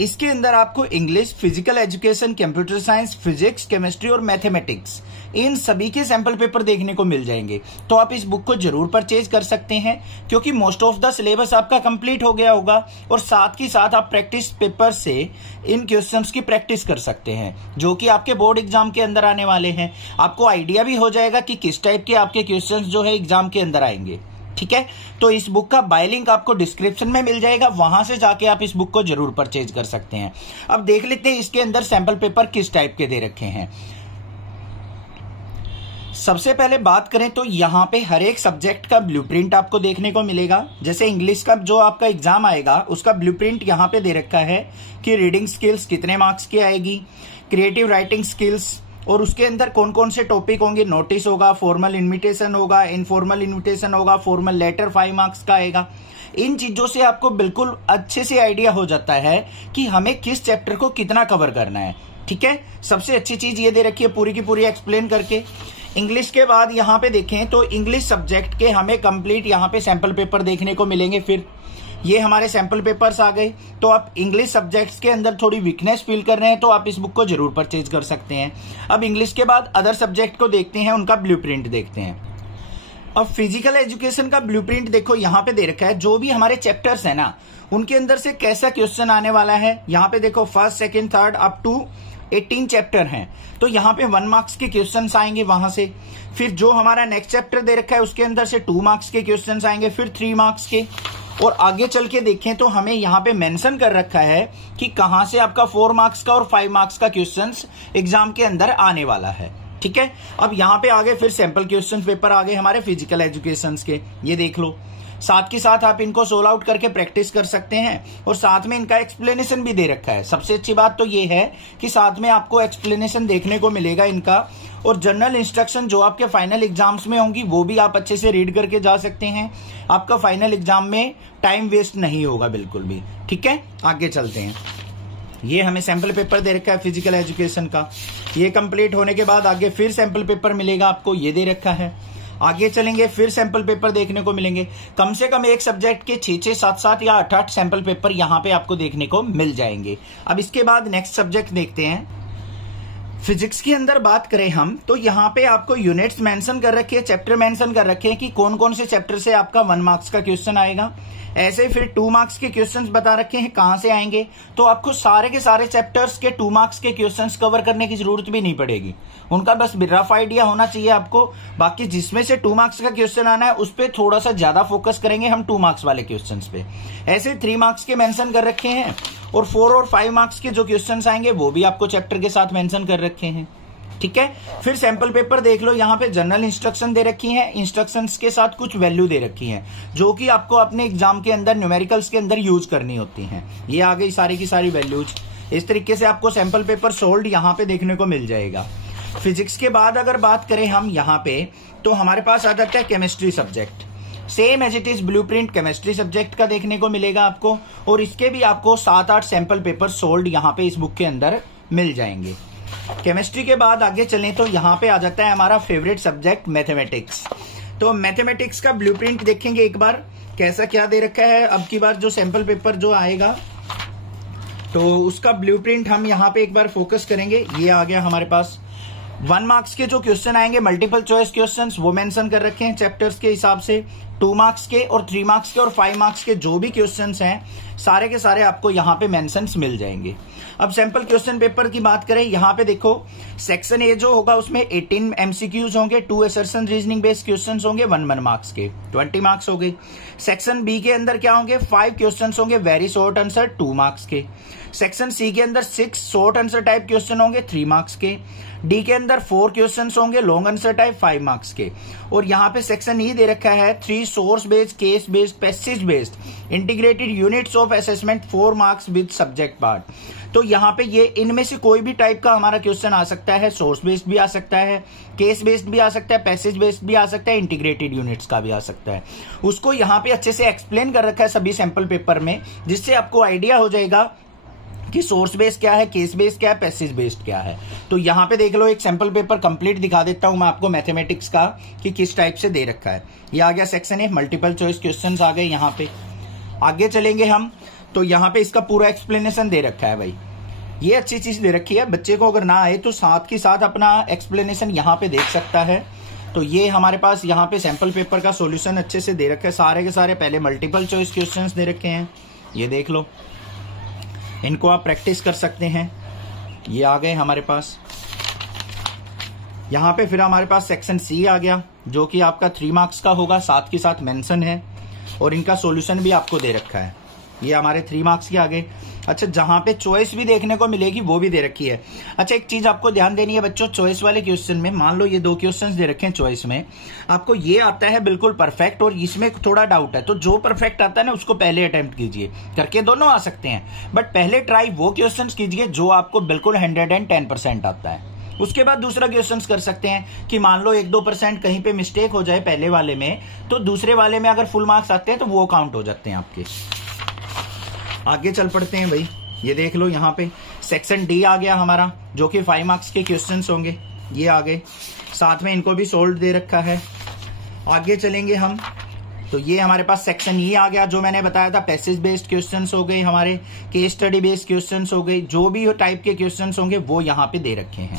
इसके अंदर आपको English, physical education, computer science, physics, chemistry और मैथमेटिक्स, इन सभी के सैंपल पेपर देखने को मिल जाएंगे। तो आप इस बुक को जरूर परचेज कर सकते हैं, क्योंकि मोस्ट ऑफ द सिलेबस आपका कंप्लीट हो गया होगा और साथ ही साथ आप प्रैक्टिस पेपर से इन क्वेश्चंस की प्रैक्टिस कर सकते हैं, जो कि आपके बोर्ड एग्जाम के अंदर आने वाले हैं। आपको आइडिया भी हो जाएगा कि किस टाइप के आपके क्वेश्चंस जो है एग्जाम के अंदर आएंगे। ठीक है, तो इस बुक का बाय लिंक आपको डिस्क्रिप्शन में मिल जाएगा, वहां से जाके आप इस बुक को जरूर परचेज कर सकते हैं। अब देख लेते हैं इसके अंदर सैंपल पेपर किस टाइप के दे रखे हैं। सबसे पहले बात करें तो यहाँ पे हर एक सब्जेक्ट का ब्लूप्रिंट आपको देखने को मिलेगा। जैसे इंग्लिश का जो आपका एग्जाम आएगा उसका ब्लूप्रिंट यहाँ पे दे रखा है कि रीडिंग स्किल्स कितने मार्क्स की आएगी, क्रिएटिव राइटिंग स्किल्स, और उसके अंदर कौन कौन से टॉपिक होंगे। नोटिस होगा, फॉर्मल इन्विटेशन होगा, इनफॉर्मल इन्विटेशन होगा, फॉर्मल लेटर 5 मार्क्स का आएगा। इन चीजों से आपको बिल्कुल अच्छे से आइडिया हो जाता है कि हमें किस चैप्टर को कितना कवर करना है। ठीक है, सबसे अच्छी चीज ये दे रखी है पूरी की पूरी एक्सप्लेन करके। इंग्लिश के बाद यहाँ पे देखें तो इंग्लिश सब्जेक्ट के हमें कंप्लीट यहाँ पे सैंपल पेपर देखने को मिलेंगे। फिर ये हमारे सैंपल पेपर्स आ गए। तो आप इंग्लिश सब्जेक्ट्स के अंदर थोड़ी वीकनेस फील कर रहे हैं तो आप इस बुक को जरूर परचेज कर सकते हैं। अब इंग्लिश के बाद अदर सब्जेक्ट को देखते हैं, उनका ब्लूप्रिंट देखते हैं। अब फिजिकल एजुकेशन का ब्लूप्रिंट देखो यहाँ पे दे रखा है, जो भी हमारे चैप्टर्स है ना उनके अंदर से कैसा क्वेश्चन आने वाला है। यहाँ पे देखो first, second, third up to 18 chapter हैं, तो यहाँ पे 1 मार्क्स के क्वेश्चंस आएंगे वहां से। फिर जो हमारा नेक्स्ट चैप्टर दे रखा है उसके अंदर से 2 मार्क्स के क्वेश्चंस आएंगे, फिर 3 मार्क्स के। और आगे चल के देखें तो हमें यहाँ पे मेंशन कर रखा है कि कहां से आपका 4 मार्क्स का और 5 मार्क्स का क्वेश्चंस एग्जाम के अंदर आने वाला है। ठीक है, अब यहाँ पे आगे फिर सैंपल क्वेश्चन पेपर आ गए हमारे फिजिकल एजुकेशन के, ये देख लो। साथ के साथ आप इनको सोल्व आउट करके प्रैक्टिस कर सकते हैं और साथ में इनका एक्सप्लेनेशन भी दे रखा है। सबसे अच्छी बात तो ये है कि साथ में आपको एक्सप्लेनेशन देखने को मिलेगा इनका, और जनरल इंस्ट्रक्शन जो आपके फाइनल एग्जाम्स में होंगी वो भी आप अच्छे से रीड करके जा सकते हैं। आपका फाइनल एग्जाम में टाइम वेस्ट नहीं होगा बिल्कुल भी। ठीक है, आगे चलते हैं। ये हमें सैंपल पेपर दे रखा है फिजिकल एजुकेशन का। ये कंप्लीट होने के बाद आगे फिर सैंपल पेपर मिलेगा आपको, ये दे रखा है। आगे चलेंगे फिर सैंपल पेपर देखने को मिलेंगे। कम से कम एक सब्जेक्ट के 6, 7 या 8 सैंपल पेपर यहाँ पे आपको देखने को मिल जाएंगे। अब इसके बाद नेक्स्ट सब्जेक्ट देखते हैं। फिजिक्स के अंदर बात करें हम तो यहाँ पे आपको यूनिट्स मेंशन कर रखे हैं, चैप्टर मेंशन कर रखे हैं कि कौन कौन से चैप्टर से आपका 1 मार्क्स का क्वेश्चन आएगा। ऐसे फिर 2 मार्क्स के क्वेश्चंस बता रखे हैं कहां से आएंगे। तो आपको सारे के सारे चैप्टर्स के 2 मार्क्स के क्वेश्चंस कवर करने की जरूरत भी नहीं पड़ेगी, उनका बस रफ आइडिया होना चाहिए आपको। बाकी जिसमें से 2 मार्क्स का क्वेश्चन आना है उस पर थोड़ा सा ज्यादा फोकस करेंगे हम 2 मार्क्स वाले क्वेश्चंस पे। ऐसे 3 मार्क्स के मेंशन कर रखे हैं और 4 और 5 मार्क्स के जो क्वेश्चंस आएंगे वो भी आपको चैप्टर के साथ मेंशन कर रखे हैं। ठीक है, फिर सैंपल पेपर देख लो। यहाँ पे जनरल इंस्ट्रक्शन दे रखी हैं, इंस्ट्रक्शंस के साथ कुछ वैल्यू दे रखी हैं जो कि आपको अपने एग्जाम के अंदर न्यूमेरिकल्स के अंदर यूज करनी होती हैं। ये आ गई सारी की सारी वैल्यूज। इस तरीके से आपको सैंपल पेपर सोल्ड यहाँ पे देखने को मिल जाएगा। फिजिक्स के बाद अगर बात करें हम यहाँ पे तो हमारे पास आ जाता है chemistry subject. Same as it is blueprint chemistry subject का देखने को मिलेगा आपको, और इसके भी आपको 7-8 सैंपल पेपर सोल्ड यहाँ पे इस बुक के अंदर मिल जाएंगे। केमिस्ट्री के बाद आगे चलें तो यहाँ पे आ जाता है हमारा फेवरेट सब्जेक्ट मैथमेटिक्स। तो मैथमेटिक्स का ब्लूप्रिंट देखेंगे एक बार कैसा क्या दे रखा है। अब की बार जो सैंपल पेपर जो आएगा तो उसका ब्लूप्रिंट हम यहाँ पे एक बार फोकस करेंगे। ये आ गया हमारे पास। 1 मार्क्स के जो क्वेश्चन आएंगे मल्टीपल चॉइस क्वेश्चंस वो मेंशन कर रखे हैं चैप्टर्स के हिसाब से। 2 मार्क्स के और 3 मार्क्स के और 5 मार्क्स के जो भी क्वेश्चंस हैं सारे के सारे आपको यहाँ पे मेंशंस मिल जाएंगे। अब सैंपल क्वेश्चन पेपर की बात करें, यहाँ पे देखो सेक्शन ए जो होगा उसमें 18 एमसीक्यूज होंगे, 2 असर्शन रीजनिंग बेस्ड क्वेश्चंस होंगे 1 मार्क्स के, 20 मार्क्स हो गए। सेक्शन बी के अंदर क्या होंगे, 5 क्वेश्चंस होंगे वेरी शॉर्ट आंसर 2 मार्क्स के। सेक्शन सी के अंदर 6 शॉर्ट आंसर टाइप क्वेश्चन होंगे 3 मार्क्स के। डी के अंदर 4 क्वेश्चंस होंगे लॉन्ग आंसर टाइप 5 मार्क्स के। और यहाँ पे सेक्शन ई दे रखा है 3 source based, case based, passage based integrated units of assessment 4 marks with subject part. तो यहाँ पे ये इनमें से कोई भी टाइप का हमारा क्वेश्चन आ सकता है। सोर्स बेस्ड भी आ सकता है, केस बेस्ड भी आ सकता है, पैसेज बेस्ड भी आ सकता है, इंटीग्रेटेड यूनिट्स का भी आ सकता है। उसको यहाँ पे अच्छे से एक्सप्लेन कर रखा है सभी सैंपल पेपर में, जिससे आपको आइडिया हो जाएगा कि सोर्स बेस्ड क्या है, केस बेस्ड क्या है, पैसेज बेस्ड क्या है। तो यहाँ पे देख लो एक सैंपल पेपर कंप्लीट दिखा देता हूं मैं आपको मैथमेटिक्स का कि किस टाइप से दे रखा है। ये आ गया section A, multiple choice questions आ गए यहाँ पे। आगे चलेंगे हम तो यहाँ पे इसका पूरा एक्सप्लेनेशन दे रखा है भाई। ये अच्छी चीज दे रखी है, बच्चे को अगर ना आए तो साथ के साथ अपना एक्सप्लेनेशन यहाँ पे देख सकता है। तो ये हमारे पास यहाँ पे सैंपल पेपर का सॉल्यूशन अच्छे से दे रखा है, सारे के सारे पहले मल्टीपल चॉइस क्वेश्चंस दे रखे हैं, ये देख लो, इनको आप प्रैक्टिस कर सकते हैं। ये आ गए हमारे पास। यहाँ पे फिर हमारे पास सेक्शन सी आ गया, जो कि आपका 3 मार्क्स का होगा, साथ के साथ मेंशन है और इनका सॉल्यूशन भी आपको दे रखा है। ये हमारे 3 मार्क्स के आगे। अच्छा, जहां पे चॉइस भी देखने को मिलेगी वो भी दे रखी है। अच्छा, एक चीज आपको ध्यान देनी है बच्चों, चॉइस वाले क्वेश्चन में मान लो ये 2 क्वेश्चंस दे रखे हैं चॉइस में, आपको ये आता है बिल्कुल परफेक्ट और इसमें थोड़ा डाउट है, तो जो परफेक्ट आता है ना उसको पहले अटेम्प्ट कीजिए, करके दोनों आ सकते हैं, बट पहले ट्राई वो क्वेश्चंस कीजिए जो आपको बिल्कुल 110% आता है। उसके बाद दूसरा क्वेश्चंस कर सकते हैं कि मान लो 1-2% कहीं पे मिस्टेक हो जाए पहले वाले में, तो दूसरे वाले में अगर फुल मार्क्स आते हैं तो वो काउंट हो जाते हैं आपके। आगे चल पड़ते हैं भाई, ये देख लो यहाँ पे सेक्शन डी आ गया हमारा, जो कि 5 मार्क्स के क्वेश्चंस होंगे, ये आ गए, साथ में इनको भी सोल्व दे रखा है। आगे चलेंगे हम, तो ये हमारे पास सेक्शन ई आ गया, जो मैंने बताया था पैसेज बेस्ड क्वेश्चंस हो गए, हमारे केस स्टडी बेस्ड क्वेश्चंस हो गए, जो भी टाइप के क्वेश्चंस होंगे वो यहाँ पे दे रखे हैं।